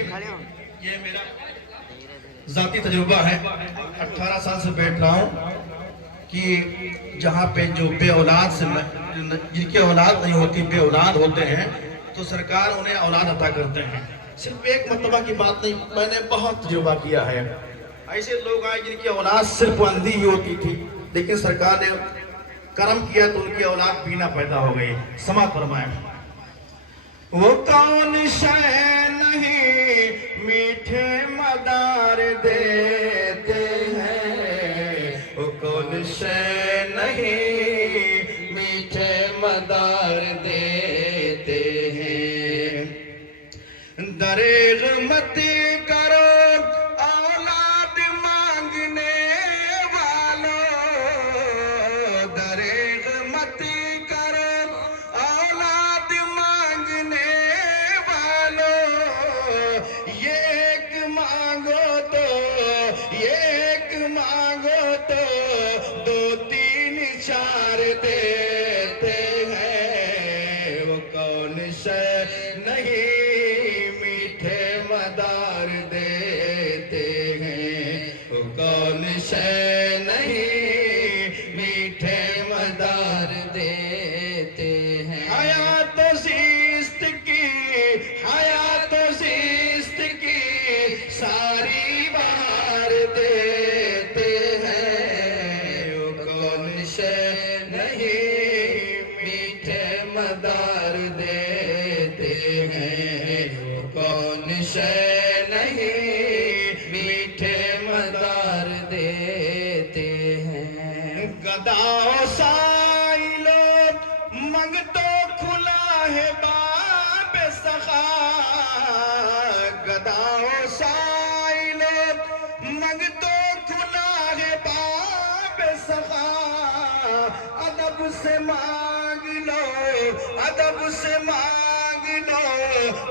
یہ میرا ذاتی تجربہ ہے، 18 سال سے بیٹھ رہا ہوں کہ جہاں پہ جو بے اولاد سے جن کی اولاد نہیں ہوتی بے اولاد ہوتے ہیں تو سرکار انہیں اولاد عطا کرتے ہیں۔ صرف ایک مرتبہ کی بات نہیں، میں نے بہت تجربہ کیا ہے۔ ایسے لوگ آئے جن کی اولاد صرف اندھی ہی ہوتی تھی، لیکن سرکار نے کرم کیا تو ان کی اولاد بینا پیدا ہو گئی۔ سماعت فرمائیں۔ وہ کون شے نہیں میٹھے مدار دیتے ہیں، وہ کون شے نہیں میٹھے مدار دیتے ہیں۔ دریغ مت کرو اولاد مانگنے والوں، دریغ مت کرو اولاد مانگنے والوں، یہ ایک مانگو تو دو تین چار دیتے ہیں۔ وہ کون شے نہیں میٹھے مدار دیتے ہیں، وہ کون شے نہیں میٹھے مدار دیتے ہیں۔ حیات و زیست کی ساری بہار دیتے ہیں، وہ کون شے نہیں میٹھے مدار دیتے ہیں، وہ کون شے نہیں میٹھے مدار دیتے ہیں۔ گداؤ سائلو منگ تو کھلا ہے باب سخا، گداؤ سائلو منگ تو کھلا ہے باب سخا، ادب سے مانگ لو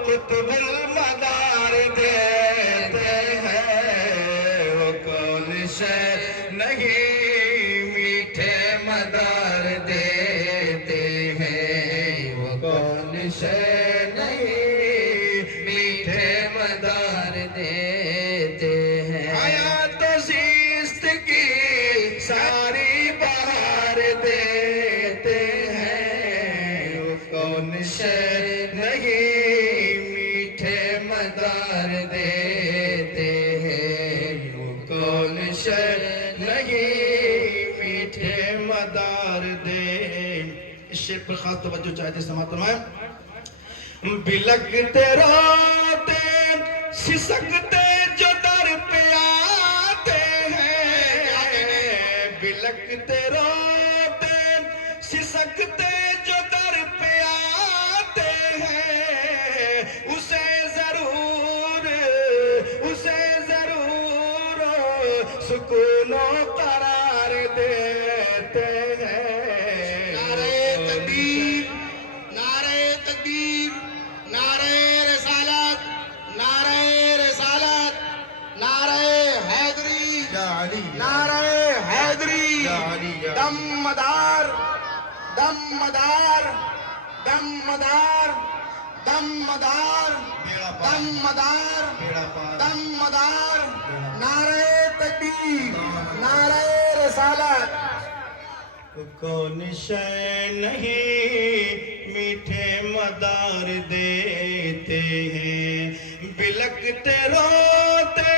قطب المدار دیتے ہیں، وہ کون شے نہیں میٹھے مدار دیتے ہیں، وہ کون شے نہیں میٹھے مدار دیتے ہیں۔ حیات و زیست کی ساری بہار دیتے ہیں، وہ کون شے نہیں میٹھے مدار دیتے ہیں، وہ کون شے نہیں میٹھے مدار دے۔ اس شعر پر خاص توجہ چاہتے سماعت فرمائیں۔ بلکتے روتے سسکتے جو در پہ آتے ہیں، بلکتے روتے سسکتے جو در پہ آتے ہیں، اسے ضرور سکون و قرار دیتے ہیں۔ نعرہ تکبیر، نعرہ تکبیر، نعرہ رسالت، نعرہ رسالت، نعرہ حیدری، نعرہ حیدری، دم مدار، دم مدار، دم مدار، دم مدار، دم مدار، دم مدار، نعرہ تکبیر، نعرہ رسالت۔ کون شے نہیں میٹھے مدار دیتے ہیں، بلکتے روتے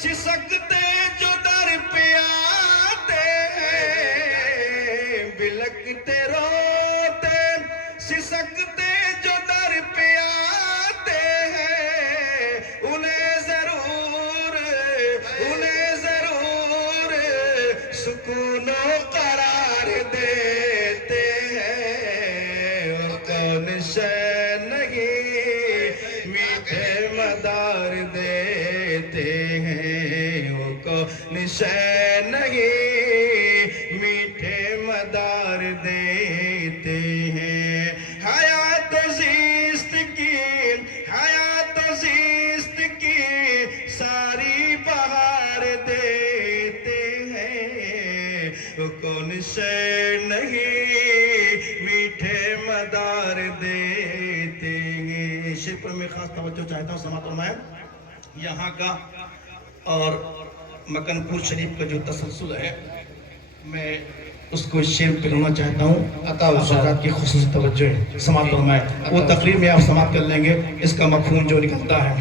سسکتے جو در پہ آتے ہیں، بلکتے روتے سسکتے جو در پہ آتے ہیں، انہیں ضرور سکون و قرار دیتے ہیں، وہ کون شے نہیں میٹھے مدار دیتے ہیں، وہ کون شے نہیں میٹھے مدار دیتے ہیں۔ حیات و زیست کی ساری بہار دیتے ہیں، وہ کون شے نہیں میٹھے مدار دیتے ہیں۔ شعر پر میں خاص توجہ چاہتا ہوں، سماعت فرمائیں۔ یہاں کا اور مکن پور شریف کا جو تسلسل ہے میں اس کو شیئر کرنا چاہتا ہوں. عطا حضرات کی خصوصی توجہ ہے, سماعت فرمائیں. وہ تقریر میں آپ سماعت کر لیں گے, اس کا مفہوم جو نکلتا ہے.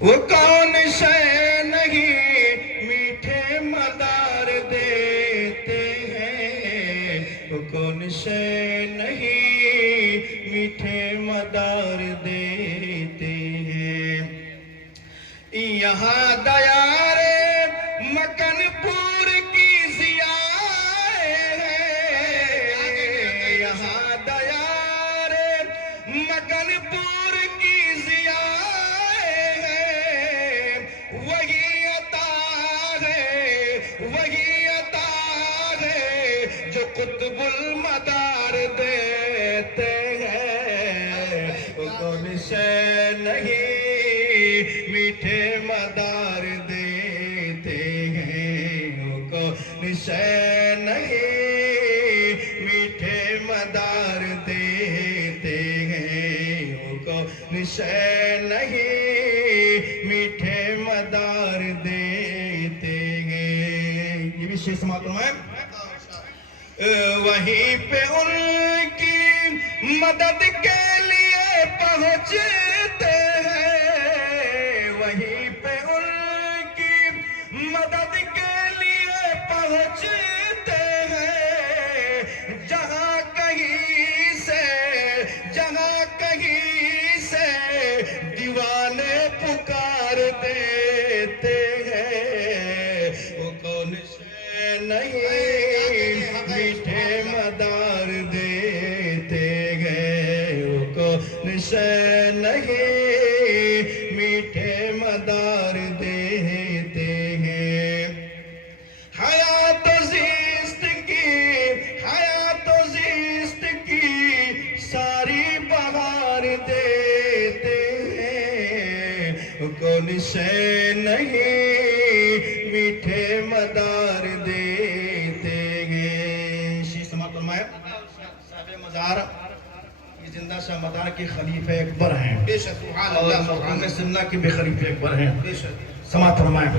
وہ کون شے نہیں میٹھے مدار دیتے ہیں, وہ کون شے نہیں میٹھے مدار دیتے ہیں. یہاں دیار مکن پور کی ضیا ہے, یہاں دیار مکن پور کی ضیا ہے. وہی عطا ہے, وہی عطا ہے جو قطب المدار دیتے ہیں. وہ کون شے نہیں میٹھے مدار دیتے ہیں, وہ کون شے نہیں میٹھے مدار دیتے ہیں, وہ کون شے نہیں میٹھے مدار دیتے ہیں. یہ بھی شیئر سماعت فرمائیں. وہیں پہ ان کی مدد کے لیے پہنچتے ہیں, وہیں پہ ان کی مدد کے لیے پہنچتے ہیں. جہاں کہیں سے, جہاں کہیں سے دیوانے پکار دیتے ہیں, وہ کون شے نہیں میٹھے مدار دیتے ہیں, وہ کون شے نہیں میٹھے مدار دیتے ہیں. حیات و زیست کی, حیات و زیست کی ساری بہار دیتے ہیں, وہ کون شے نہیں میٹھے مدار دیتے ہیں. شیخ سماعت فرمائے. صاحب مزار یہ زندہ شاہ مدار کے خلیفہ اکبر ہیں, بے شک سبحان اور اللہ مرحوم سنہ کے بھی خلیفہ اکبر ہیں. بے شک. سماعت فرمائیں.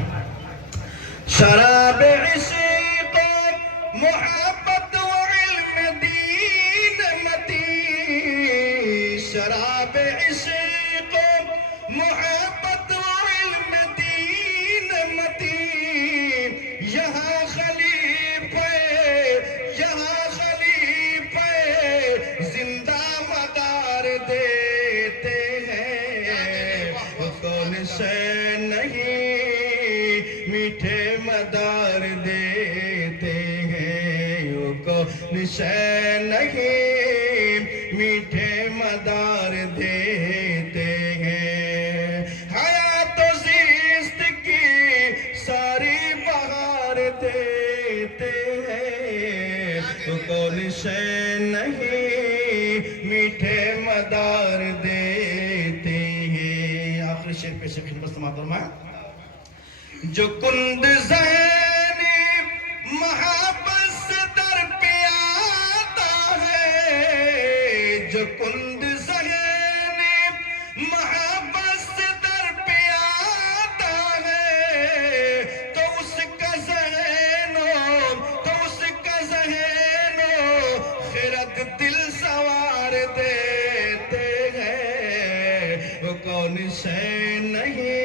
شراب عشق و محبت و علم دین متی, شراب عشق و محبت و علم دین متی. یہاں خلیفہ, یہاں خلیفہ زندہ مدار دیتے ہیں, وہ کون شے نہیں میٹھے مدار دیتے ہیں, وہ کون شے نہیں میٹھے مدار دیتے ہیں. حیات و زیست کی ساری بہار دیتے ہیں, وہ کون شے نہیں میٹھے مدار دیتے ہیں. آخری شعر پیش خدمت سماعت فرمائیں. جو کند ذہنی محبت سے در پہ آتا ہے, جو کند ذہنی محبت سے در پہ آتا ہے, تو اس کا ذہن, تو اس کا ذہن خرد دل سوار دیتے ہیں, وہ کون شے نہیں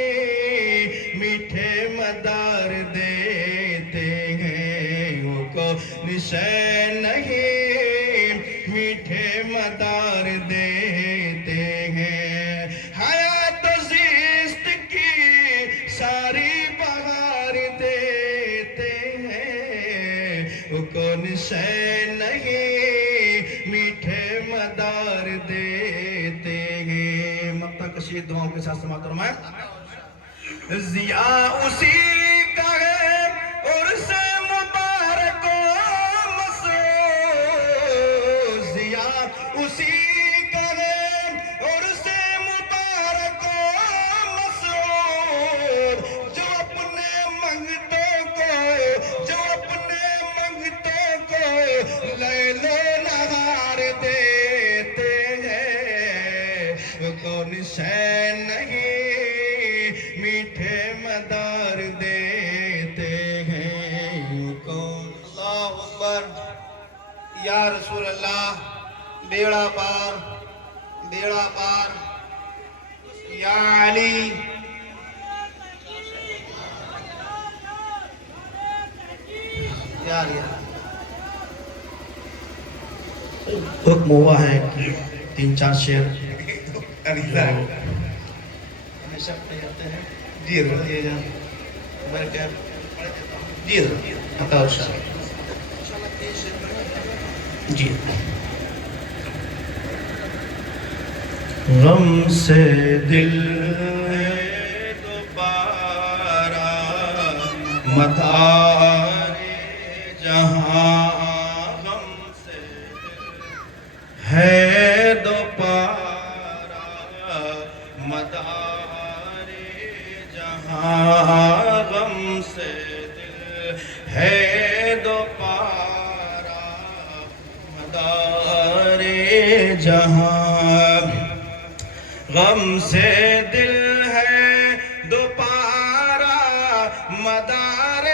میٹھے مدار دیتے ہیں, وہ کون شے نہیں میٹھے مدار دیتے ہیں. حیات و زیست کی ساری بہار دیتے ہیں, وہ کون شے نہیں میٹھے مدار دیتے ہیں. مقطع کشید دعاؤں کے ساتھ سماعت فرمائیں. ضیا اسی کا ہے اور سے مبارک و مسعود, ضیا اسی کا ہے اور سے مبارک و مسعود, جو اپنے منگتوں کو, جو اپنے منگتوں کو لیل و نہار دیتے ہیں, وہ کون شے نہیں میٹھے مدار دیتے ہیں یوں کون اللہ اکبر یا رسول اللہ بیڑا پار یا علی حکم ہوا ہے 3-4 شعر ہمیشہ پڑھے جاتے ہیں جی دیے جان جی عطا شاہ جی غم سے دل دوبارہ مدار جہاں غم سے دل ہے دوبارہ مدار جہاں غم سے دل ہے دوبارہ مدار جہاں غم سے دل ہے دوپارہ مدار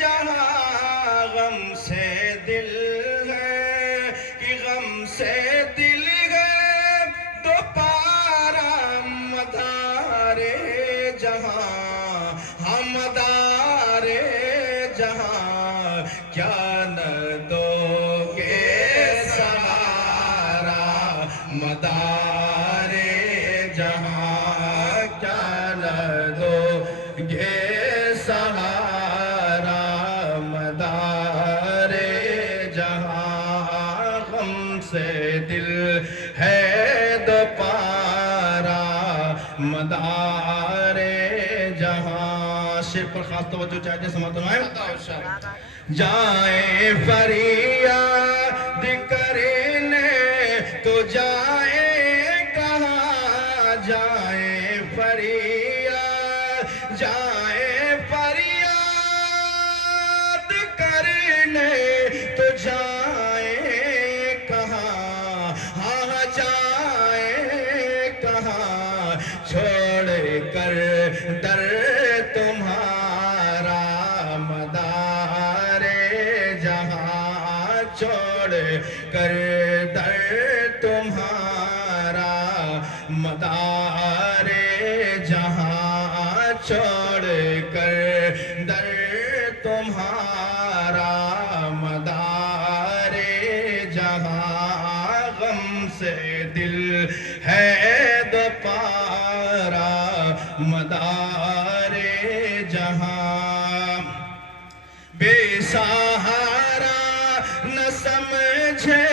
جہاں غم سے دل ہے کہ غم سے دل ہے دوپارہ مدار جہاں ہم مدار جہاں کیا نہ دو گے سہارا مدار جہاں کیا نہ دو گے سہارا مدار جہاں غم سے دل ہے دوپارہ مدار جہاں شیر پر خاص توجہ چاہتے سماعت فرمائیں جائیں فریاد کرنے تو جائیں کہاں جائیں فریاد کرنے تو جائیں کہاں ہاں جائیں کہاں چھوڑ کر در تمہارا مدار جہاں چھوڑ کر در تمہارا مدار جہاں چھوڑ کر در تمہارا مدار جہاں غم سے دل ہے دوپارہ مدار جہاں بے سہارا نہ سمجھے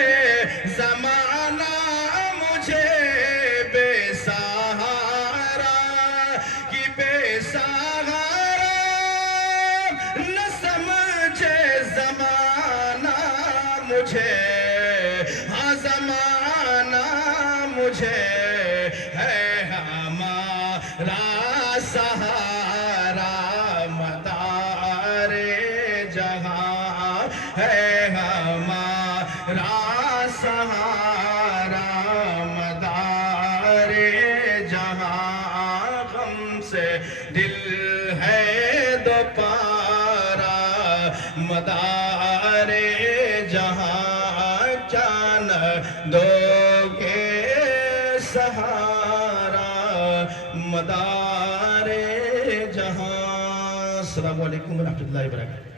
زمانہ مجھے بے سہارا کہ بے سہارا نہ سمجھے زمانہ مجھے ہاں زمانہ مجھے ہے ہمارا سہارا مدار جہاں ہے ہمارا سہارا مدار جہاں غم سے دل ہے دوپارہ مدار جہاں کیا نہ دو گے سہارا مدار جہاں السلام علیکم ورحمۃ اللہ وبرکاتہ